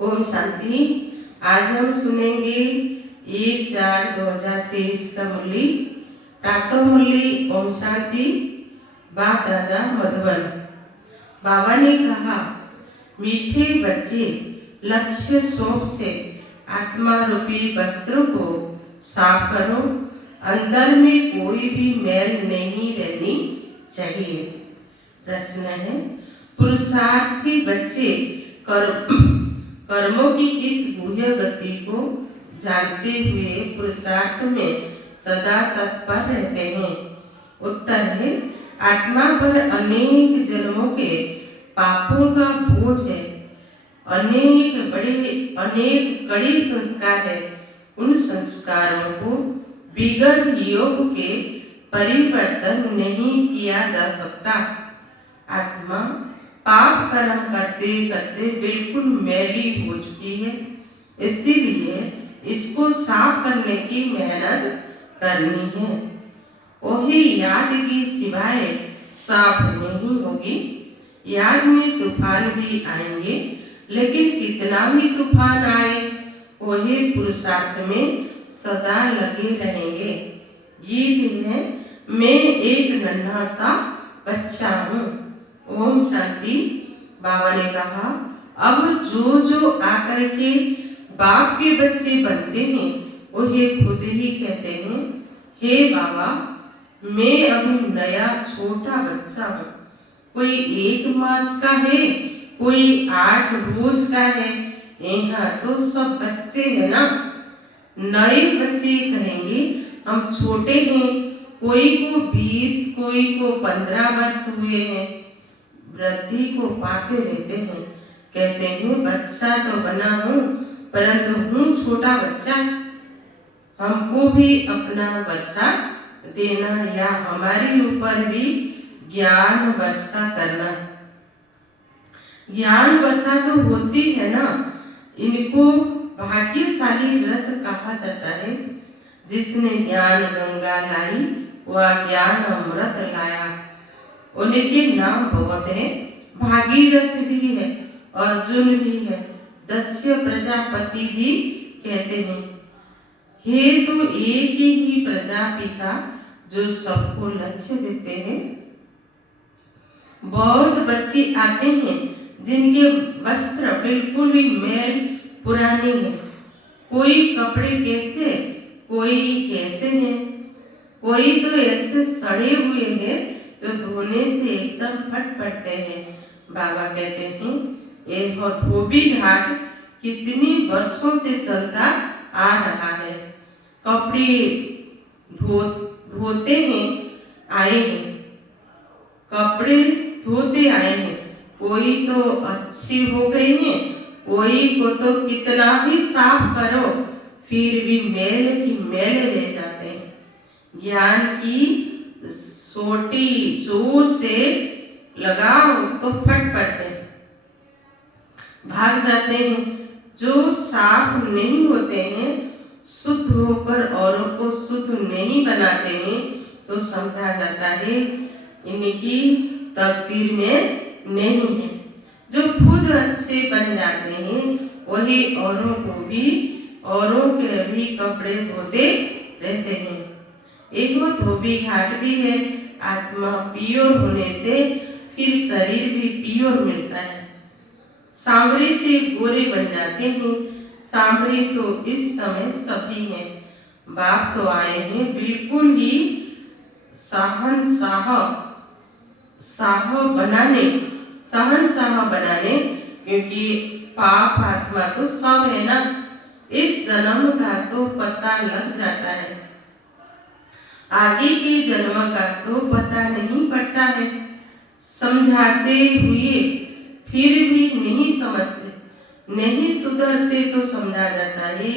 ओम शांति। आज हम सुनेंगे 1/4/2023 का मुरली। प्रातः मुरली ओम शांति। बाप दादा मधुबन। बाबा ने कहा, मीठे बच्चे, लक्ष्य शोक से आत्मा रूपी वस्त्रों को साफ करो। अंदर में कोई भी मैल नहीं रहनी चाहिए। प्रश्न है, पुरुषार्थी बच्चे कर्मों की इस गुह्य गति को जानते हुए पुरुषार्थ में सदा तत्पर रहते हैं। उत्तर है, आत्मा पर अनेक जन्मों के पापों का बोझ है। अनेक कड़े संस्कार है। उन संस्कारों को बिगड़ योग के परिवर्तन नहीं किया जा सकता। आत्मा पाप कर्म करते करते बिल्कुल मैली हो चुकी है, इसीलिए इसको साफ करने की मेहनत करनी है। वही याद की सिवाय साफ नहीं होगी। याद में तूफान भी आएंगे, लेकिन कितना भी तूफान आए वही पुरुषार्थ में सदा लगे रहेंगे। गीत है, मैं एक नन्हा सा बच्चा हूँ। ओम शांति। बाबा ने कहा, अब जो आकर के बाप के बच्चे बनते हैं वो ये खुद ही कहते हैं, हे बाबा, मैं अभी नया छोटा बच्चा हूँ। कोई 1 मास का है, कोई 8 रोज का है। यहाँ तो सब बच्चे हैं ना। नए बच्चे कहेंगे हम छोटे हैं। कोई को 20, कोई को 15 वर्ष हुए हैं। वृद्धि को पाते रहते हैं। कहते हैं बच्चा तो बना हूँ, परंतु हूँ छोटा बच्चा। हमको भी अपना वर्षा देना या हमारे ऊपर भी ज्ञान वर्षा करना। ज्ञान वर्षा तो होती है ना। इनको भाग्यशाली रथ कहा जाता है। जिसने ज्ञान गंगा लाई वह ज्ञान अमृत लाया। उनके नाम बहुत है। भागीरथ भी है, अर्जुन भी है, दक्ष प्रजापति भी कहते हैं। हे तो एक ही प्रजापिता जो सबको लक्ष्य देते हैं। बहुत बच्चे आते हैं जिनके वस्त्र बिल्कुल ही मैल पुराने हैं। कोई कपड़े कैसे, कोई कैसे हैं। कोई तो ऐसे सड़े हुए हैं जो धोने से एकदम फट पड़ते हैं। बाबा कहते हैं, यह धोबी घाट कितनी वर्षों से चलता आ रहा है। कपड़े धोते हैं आए हैं, कपड़े धोते आए हैं। कोई तो अच्छे हो गए हैं, कोई को तो कितना भी साफ करो फिर भी मैल ही मैल रह जाते हैं। ज्ञान की सोटी जोर से लगाओ तो फट पड़ते हैं, भाग जाते हैं। जो साफ नहीं होते हैं, शुद्ध होकर औरों को शुद्ध नहीं बनाते हैं, तो समझा जाता है इनकी तकदीर में नहीं है। जो खुद अच्छे बन जाते हैं वही औरों के भी कपड़े धोते रहते हैं। एक वो धोबी घाट भी है। आत्मा प्योर होने से फिर शरीर भी प्योर मिलता है। सांवरे से गोरे बन जाते हैं। सांवरे तो इस समय सभी हैं। बाप तो आए हैं बिल्कुल ही शहनशाह बनाने, क्योंकि पाप आत्मा तो सब है ना। इस जन्म का तो पता लग जाता है, आगे के जन्म का तो पता नहीं पड़ता है। समझाते हुए फिर भी नहीं समझते, नहीं सुधरते तो समझा जाता है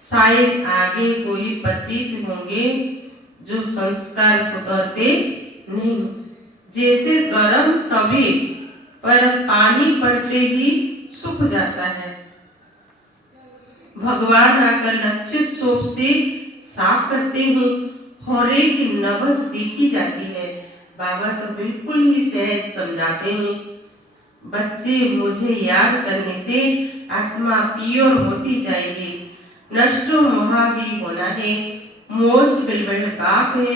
शायद आगे कोई पतित होंगे जो संस्कार सुधरते नहीं। जैसे गर्म तवे पर पानी पड़ते ही सूख जाता है। भगवान आकर लक्ष्य सोप से साफ करते हैं। हर एक नब्ज देखी जाती है। बाबा तो बिल्कुल ही सहज समझाते हैं। बच्चे मुझे याद करने से आत्मा प्योर होती जाएगी। नष्टो मोहावी होना है, मोस्ट बिलबड़े बाप है।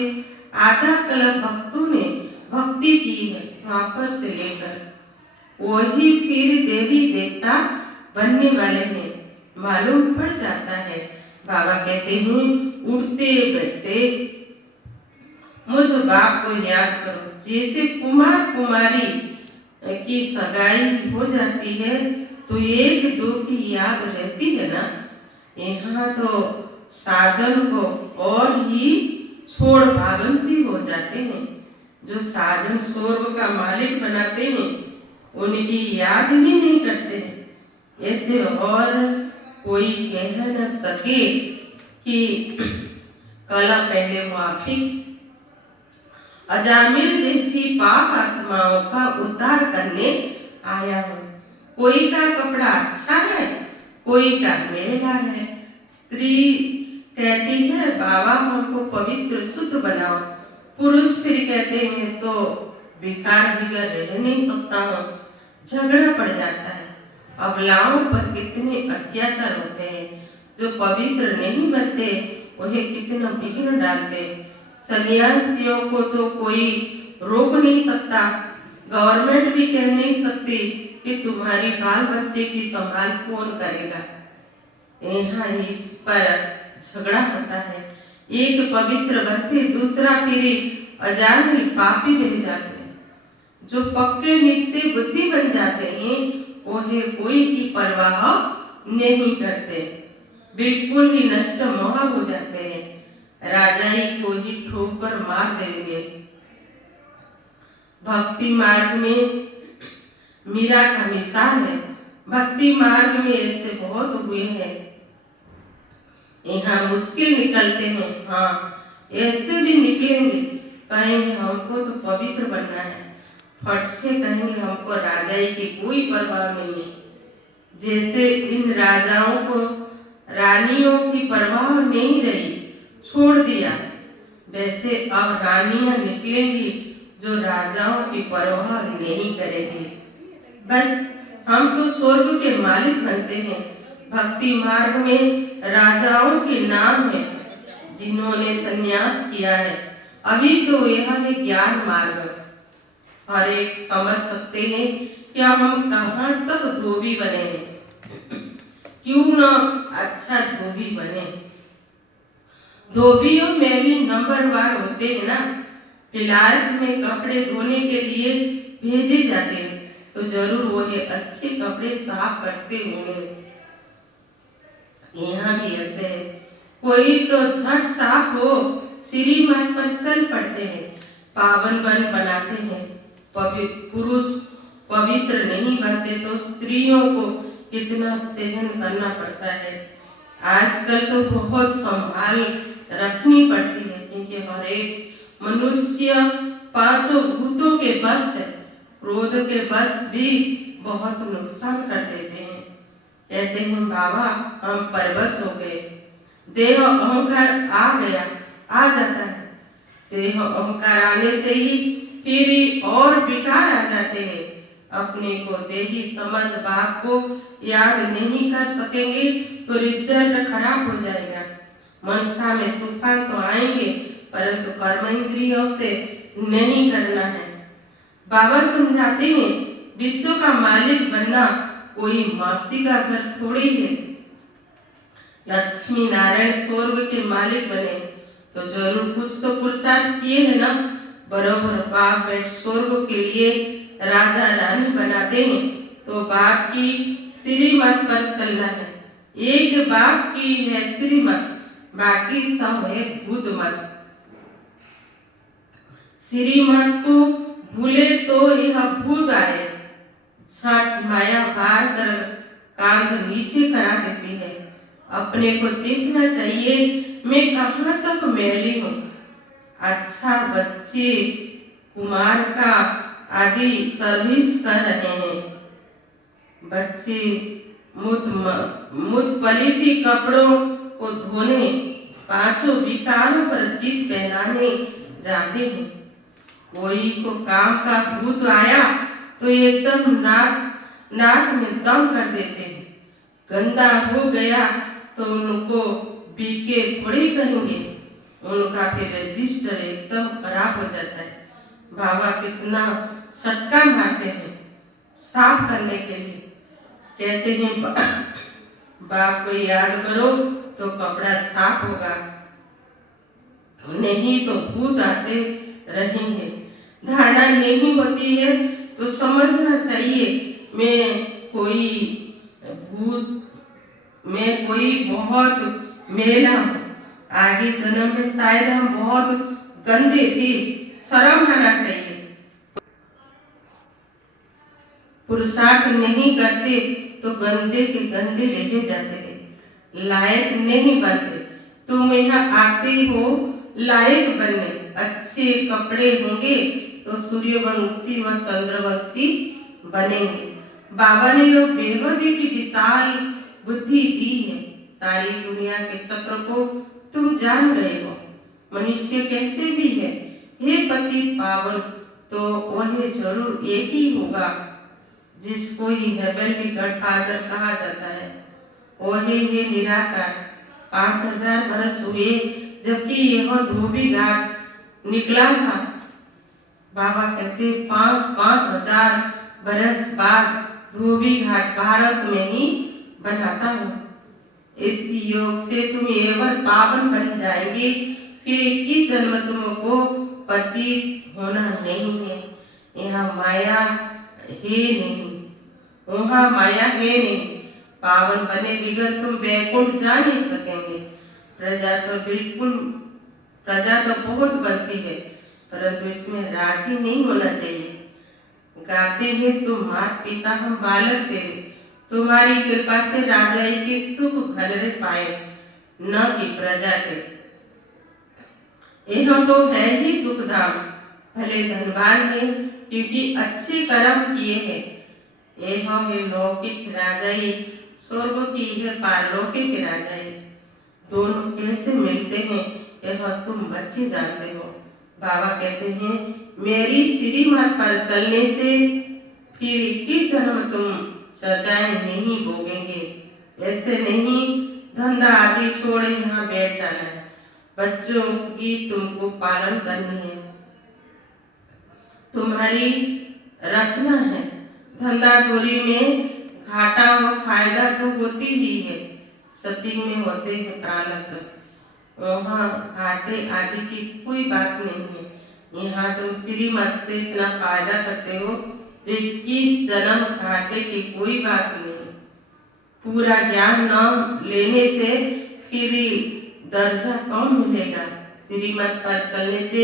आधा कलप भक्तों ने भक्ति की है द्वापर से लेकर, वही फिर देवी देवता बनने वाले हैं, मालूम पड़ जाता है। बाबा कहते हैं उठते बैठते मुझ बाप को याद करो। जैसे कुमार कुमारी की सगाई हो जाती है तो एक दो की याद रहती है ना, यहाँ तो साजन को और ही छोड़ भागंती हो जाते हैं। जो साजन स्वर्ग का मालिक बनाते हैं उनकी याद भी नहीं करते हैं। ऐसे और कोई कह न सके कि कला पहले माफी। अजामिल जैसी पाप आत्माओं का उद्धार करने आया हूँ। कोई का कपड़ा अच्छा है, कोई का मैला है। स्त्री कहती है बाबा हमको पवित्र शुद्ध बनाओ, पुरुष फिर कहते हैं तो बेकार बिगड़ रह नहीं सकता हूँ। झगड़ा पड़ जाता है। अबलाओं पर कितने अत्याचार होते हैं, जो पवित्र नहीं बनते वह कितना विघ्न डालते। सन्यासियों को तो कोई रोक नहीं सकता, गवर्नमेंट भी कह नहीं सकती कि तुम्हारी बाल बच्चे की संभाल कौन करेगा। यहाँ इस पर झगड़ा होता है। एक पवित्र बनते दूसरा फिर अजामिल पापी बन जाते हैं। जो पक्के निश्चय बुद्धि बन जाते हैं उन्हें कोई की परवाह नहीं करते, बिल्कुल ही नष्ट मोह हो जाते हैं। राजाई को ही ठोकर मार देंगे। भक्ति मार्ग में मीरा का मिसाल है। भक्ति मार्ग में ऐसे बहुत हुए हैं। यहाँ मुश्किल निकलते हैं, हाँ ऐसे भी निकलेंगे। कहेंगे हमको तो पवित्र बनना है, फट से कहेंगे हमको राजाई की कोई परवाह नहीं है। जैसे इन राजाओं को रानियों की परवाह नहीं रही, छोड़ दिया, वैसे अब रानियां निकलेंगी जो राजाओं की परवाह नहीं करेंगी। बस हम तो स्वर्ग के मालिक बनते हैं। भक्ति मार्ग में राजाओं के नाम है जिन्होंने संन्यास किया है। अभी तो यह है ज्ञान मार्ग। हर एक समझ सकते हैं कि हम कहाँ तक धोबी बने हैं, क्यों ना अच्छा धोबी बने। धोबियों में भी नंबरवार होते हैं ना। विलायत में कपड़े धोने के लिए भेजे जाते हैं तो जरूर वो अच्छे कपड़े साफ करते होंगे। यहाँ भी ऐसे है। कोई तो झट साफ हो श्री मत पर चल पड़ते हैं, पावन बन बनाते हैं। पुरुष पवित्र नहीं बनते तो स्त्रियों को कितना सहन करना पड़ता है। आजकल तो बहुत संभाल रखनी पड़ती है, क्योंकि हर एक मनुष्य पांचों भूतों के बस है। क्रोध के बस भी बहुत नुकसान कर देते हैं। कहते हैं बाबा हम परवश हो गए, देह अहंकार आ गया, आ जाता है। देह अहंकार आने से ही फिर और विकार आ जाते हैं। अपने को देही समझ बाप को याद नहीं कर सकेंगे तो रिजल्ट खराब हो जाएगा। मनसा में तूफान तो आएंगे परंतु कर्म इंद्रियों से नहीं करना है। बाबा समझाते हैं विश्व का मालिक बनना कोई मासी का घर थोड़ी है। लक्ष्मी नारायण स्वर्ग के मालिक बने तो जरूर कुछ तो पुरुषार्थ किए है ना। बरोबर बाप बेट स्वर्ग के लिए राजा रानी बनाते हैं तो बाप की श्रीमत पर चलना है। एक बाप की है श्रीमत, बाकी सब है भूत मत। श्रीमत को भूले तो यह भूत आए। छठ माया पार कर कांध नीचे करा देती है। अपने को देखना चाहिए मैं कहाँ तक मैली हूँ। अच्छा बच्चे कुमार का आदि सर्विस कर रहे हैं। बच्चे मुद पलीती कपड़ों को धोने पांचों विकारों पर जीत पहनाने जाते हैं। कोई को काम का भूत आया तो एकदम नाक में दम कर देते हैं। गंदा हो गया तो उनको बीके थोड़ी कहेंगे, उनका फिर रजिस्टर एकदम खराब हो जाता है। बाबा कितना सटका मारते हैं साफ करने के लिए। कहते हैं बाप को याद करो तो कपड़ा साफ होगा, नहीं तो भूत आते रहेंगे। धारणा नहीं होती है तो समझना चाहिए मैं कोई बहुत मेला हूँ। आगे जन्म में शायद हम बहुत गंदे थे, शर्म आना चाहिए। पुरुषार्थ नहीं करते तो गंदे के गंदे लेके जाते हैं, लायक नहीं बनते। तुम यहाँ आते हो लायक बनने, अच्छे कपड़े होंगे तो सूर्यवंशी व चंद्रवंशी बनेंगे। बाबा ने जो बेहदी की विशाल बुद्धि दी है, सारी दुनिया के चक्र को तुम जान गए हो। मनुष्य कहते भी है हे पति पावन, तो वह जरूर एक ही होगा जिसको हेवनली गॉडफादर कहा जाता है। वही है निराकार। 5000 वर्ष हुए जबकि यह धोबी घाट निकला था। बाबा कहते 5,000 वर्ष बाद धोबी घाट भारत में ही बनाता हूँ। इस योग से तुम एवर पावन बन जाएंगे। फिर 21 जन्म तुमको पति होना नहीं है। यहाँ माया है नहीं, वहाँ माया है नहीं। पावन बने बिगड़ तुम वैकुंठ जा नहीं सकेंगे। प्रजा तो बहुत बनती है, परंतु इसमें राजी नहीं होना चाहिए। गाते हैं तुम मात पिता हम बालक तेरे, तुम्हारी कृपा से राजाई के सुख घनरे पाए, न कि प्रजा के। यह तो है ही दुखधाम, भले धनवान है क्योंकि अच्छे कर्म किए हैं। यह है लौकिक राजाई, स्वर्ग की है पारलौकिक राजाई। दोनों कैसे मिलते हैं यह तुम बच्चे जानते हो। बाबा कहते हैं मेरी श्रीमत पर चलने से फिर 21 जन्म तुम सजाएं नहीं भोगेंगे। ऐसे नहीं धंधा आदि छोड़े यहाँ बैठ जाना है। बच्चों की तुमको पालन करनी है, तुम्हारी रचना है। धंधा धोरी में घाटा व फायदा तो होती ही है, सती में होते हैं प्रारब्ध, वहाँ घाटे आदि की कोई बात नहीं है। यहाँ तुम श्रीमत से इतना फायदा करते हो, 21 जन्म घाटे की कोई बात नहीं। पूरा ज्ञान न लेने से फिर दर्जा कम मिलेगा। श्रीमत पर चलने से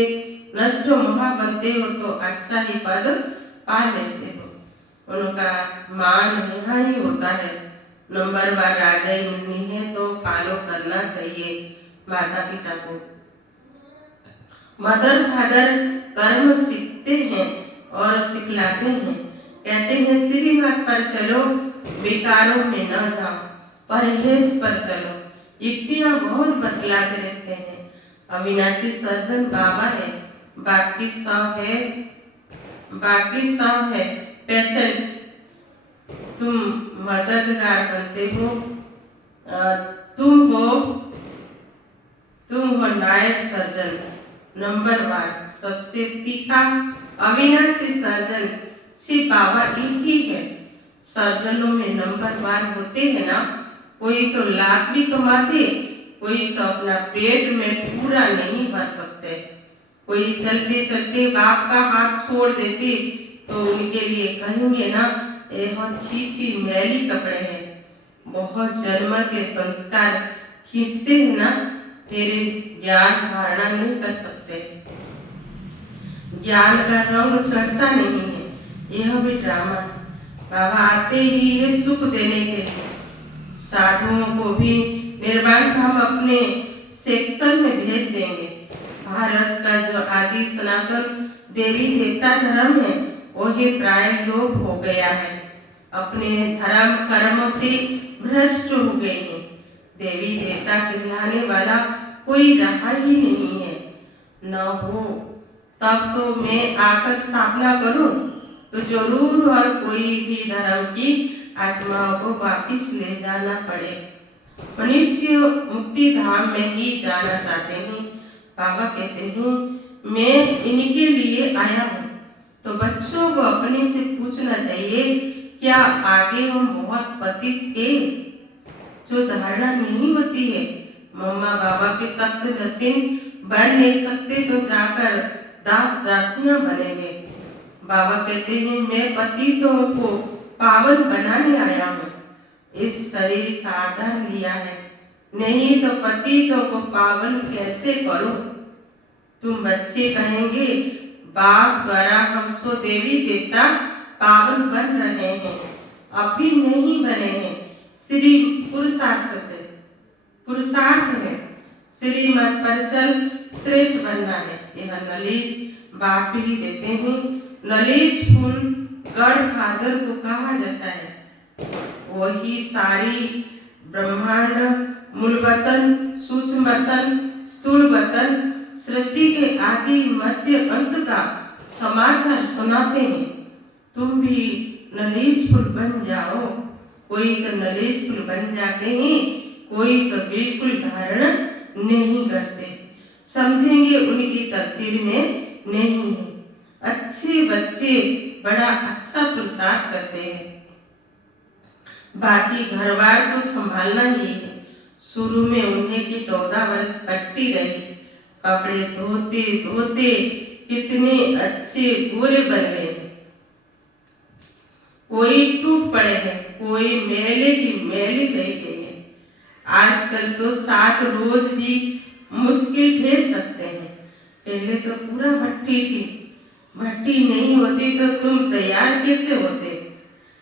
नष्ट महा बनते हो तो अच्छा ही पद पा लेते हो। उनका मान यहाँ ही होता है। नंबरवार राजा मुन्नी है तो फॉलो करना चाहिए माता पिता को। मदर फादर कर्म सीखते हैं और सिखलाते हैं। कहते हैं श्रीमत पर चलो, बेकारों में न जाओ, परहेज पर चलो। युक्तियां बहुत बतलाते रहते हैं। अविनाशी सर्जन बाबा है, बाकी सब है पेशेंट्स। तुम मददगार बनते हो, तुम हो नायक सर्जन। नंबरवार सबसे तीखा अविनाशी सर्जन सिर्फ बाबा एक ही है। सर्जनों में नंबरवार होते हैं ना, कोई तो लाख भी कमाते, कोई तो अपना पेट में पूरा नहीं भर सकते। कोई चलते चलते बाप का हाथ छोड़ देते तो उनके लिए कहेंगे ना यह छी मैली कपड़े हैं। बहुत जन्म के संस्कार खींचते हैं ना, फिर ज्ञान धारणा नहीं कर सकते। ज्ञान का रंग चढ़ता नहीं है, यह भी ड्रामा है। बाबा आते ही है सुख देने के लिए। साधुओं को भी निर्वाण धाम अपने सेक्शन में भेज देंगे। भारत का जो आदि सनातन देवी देवता धर्म है वही प्राय लोप हो गया है। अपने धर्म कर्मों से भ्रष्ट हो गए हैं। देवी देवता कहलाने वाला कोई रहा ही नहीं है। न हो तब तो मैं आकर स्थापना करूं। तो जरूर और कोई भी धर्म की आत्माओं को वापिस ले जाना पड़े। मनुष्य मुक्ति धाम में ही जाना चाहते हैं। बाबा कहते हैं मैं इनके लिए आया हूँ। तो बच्चों को अपने से पूछना चाहिए, क्या आगे हम बहुत पतित थे जो धारणा नहीं होती है? मम्मा बाबा के तख्त नसीन बन नहीं सकते तो जाकर दास दासियां बनेंगे। बाबा कहते हैं मैं पतितों को पावन बनाने आया हूँ। इस शरीर का आधार लिया है, नहीं तो पतितों को पावन कैसे करूं? तुम बच्चे कहेंगे बाप द्वारा हम सो देवी देवता पावन बन रहे हैं, अभी नहीं बने हैं। श्री पुरुषार्थ से पुरुषार्थ है, श्रीमत पर चल श्रेष्ठ बनना है। यह नॉलेज बाप ही देते हैं। नॉलेज फुल गॉड फादर को कहा जाता है। वही सारी ब्रह्मांड मूल वतन, सूक्ष्म वतन, स्थूल वतन, सृष्टि के आदि मध्य अंत का समाचार सुनाते हैं। तुम भी नॉलेजफुल बन जाओ। कोई तो नॉलेजफुल बन जाते हैं, कोई तो बिल्कुल धारणा नहीं करते, समझेंगे उनकी तकदीर में नहीं है। अच्छे बच्चे बड़ा अच्छा पुरुषार्थ करते हैं। बाकी घर बार तो संभालना ही है। शुरू में उन्हें की 14 वर्ष कटती रही, कपड़े धोते धोते कितने अच्छे गोरे बन गए। कोई टूट पड़े हैं, कोई मेले की मेली रह गई है। आजकल तो 7 रोज भी मुश्किल ठहर सकते हैं। पहले तो पूरा भट्टी थी, भट्टी नहीं होती तो तुम तैयार कैसे होते?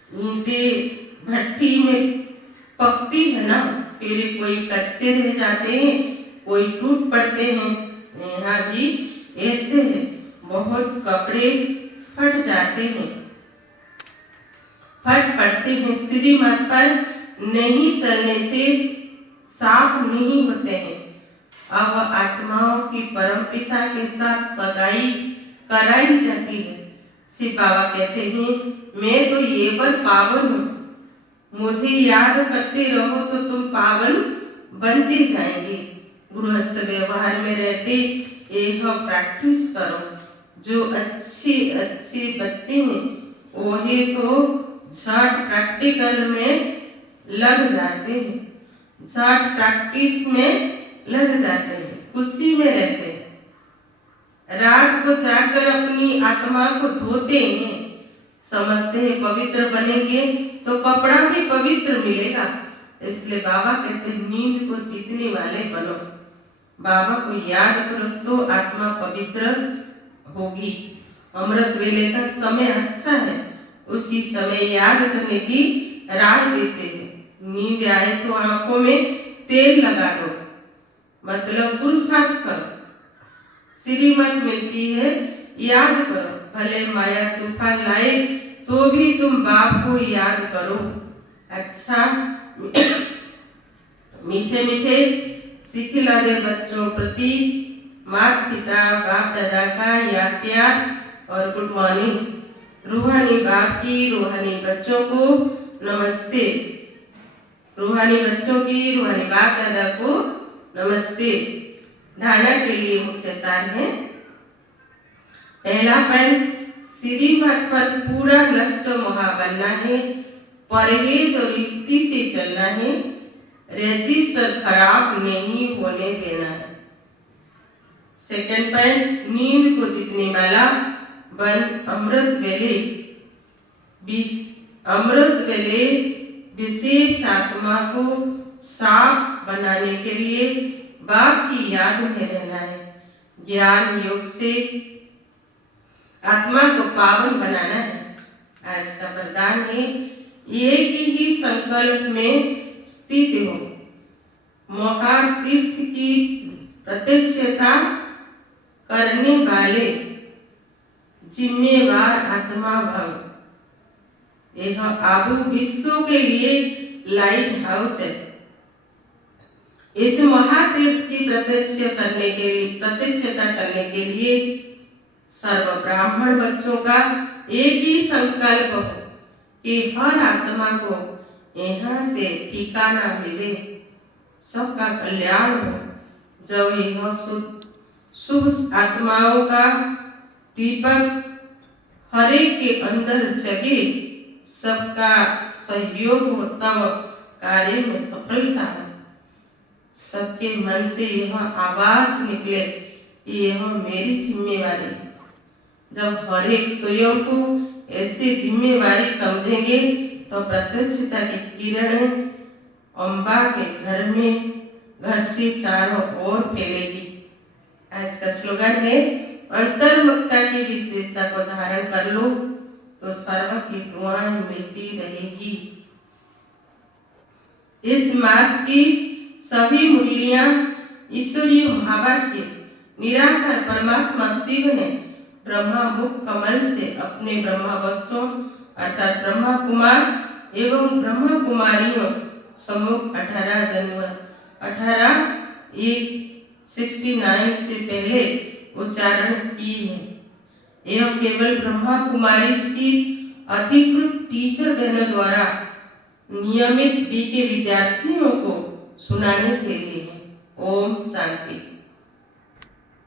ईंटें भट्टी में पकती है ना, फिर कोई कच्चे रह जाते हैं, कोई टूट पड़ते हैं। यहाँ भी ऐसे है, बहुत कपड़े फट जाते हैं, फट पड़ते हैं। श्रीमत पर नहीं चलने से साफ नहीं होते हैं। अब आत्माओं की परमपिता के साथ सगाई कराई जाती है। शिव बाबा कहते हैं मैं तो ये पर पावन हूँ, मुझे याद करते रहो तो तुम पावन बनते जाएंगे। गृहस्थ व्यवहार में रहते यह प्रैक्टिस करो। जो अच्छे अच्छे बच्चे हैं वही तो झट प्रैक्टिकल में लग जाते हैं, झट प्रैक्टिस में लग जाते हैं, खुशी में रहते हैं। रात को जाकर अपनी आत्मा को धोते हैं, समझते हैं पवित्र बनेंगे तो कपड़ा भी पवित्र मिलेगा। इसलिए बाबा कहते हैं नींद को जीतने वाले बनो। बाबा को याद करो तो आत्मा पवित्र होगी। अमृत वेले का समय अच्छा है, उसी समय याद करने की राय देते हैं। नींद आए तो आंखों में तेल लगा दो, मतलब पुरुषार्थ करो। श्रीमत मिलती है, याद करो। भले माया तूफान लाए तो भी तुम बाप को याद करो। अच्छा मीठे मीठे सिखला दे बच्चों प्रति माता पिता बाप दादा का याद प्यार और गुड मॉर्निंग। रूहानी बाप की रूहानी बच्चों को नमस्ते, रूहानी बच्चों की रूहानी बाप दादा को नमस्ते। धारणा के लिए मुख्य सार है। पहला पॉइंट, श्रीमत पर पूरा नष्ट मोहा बनना है, परहेज और युक्ति से चलना है, रजिस्टर खराब नहीं होने देना है। सेकंड पॉइंट, नींद को जीतने वाला बन अमृत वेले विशेष आत्मा को साफ बनाने के लिए बाप की याद में रहना है। ज्ञान योग से आत्मा को पावन बनाना है। आज का वरदान है एक ही संकल्प में स्थित हो, महातीर्थ की प्रत्यक्षता करने वाले जिम्मेवार आत्मा भव। यह आबू विश्व के लिए लाइट हाउस है। इस महातीर्थ की प्रत्यक्षता करने के लिए सर्व ब्राह्मण बच्चों का एक ही संकल्प हो कि हर आत्मा को यहाँ से ठिकाना मिले, सबका कल्याण हो। जब यह शुभ आत्माओं का दीपक हर एक के अंदर जगे, सबका सहयोग हो, तब कार्य में सफलता हो। सबके मन से यह आवाज निकले कि यह मेरी जिम्मेवारी है। जब हर एक स्वयं को ऐसी जिम्मेवारी समझेंगे तो प्रत्यक्षता की किरण अम्बा के घर से चारों ओर फैलेगी। आज का स्लोगन है, अंतर्मुखता की विशेषता को धारण कर लो तो सर्व की दुआएं मिलती रहेगी। इस मास की सभी मूल्यां ईश्वरीय महावाक्य निराकार परमात्मा शिव ने ब्रह्मा मुख कमल से अपने ब्रह्मा बच्चों अर्थात ब्रह्मा कुमार एवं ब्रह्मा कुमारियों सम्मुख 18/1/69 से पहले उच्चारण की है। यह केवल ब्रह्मा कुमारी की अधिकृत टीचर बहनों द्वारा नियमित बी के विद्यार्थियों को सुनाने के लिए है। ओम शांति।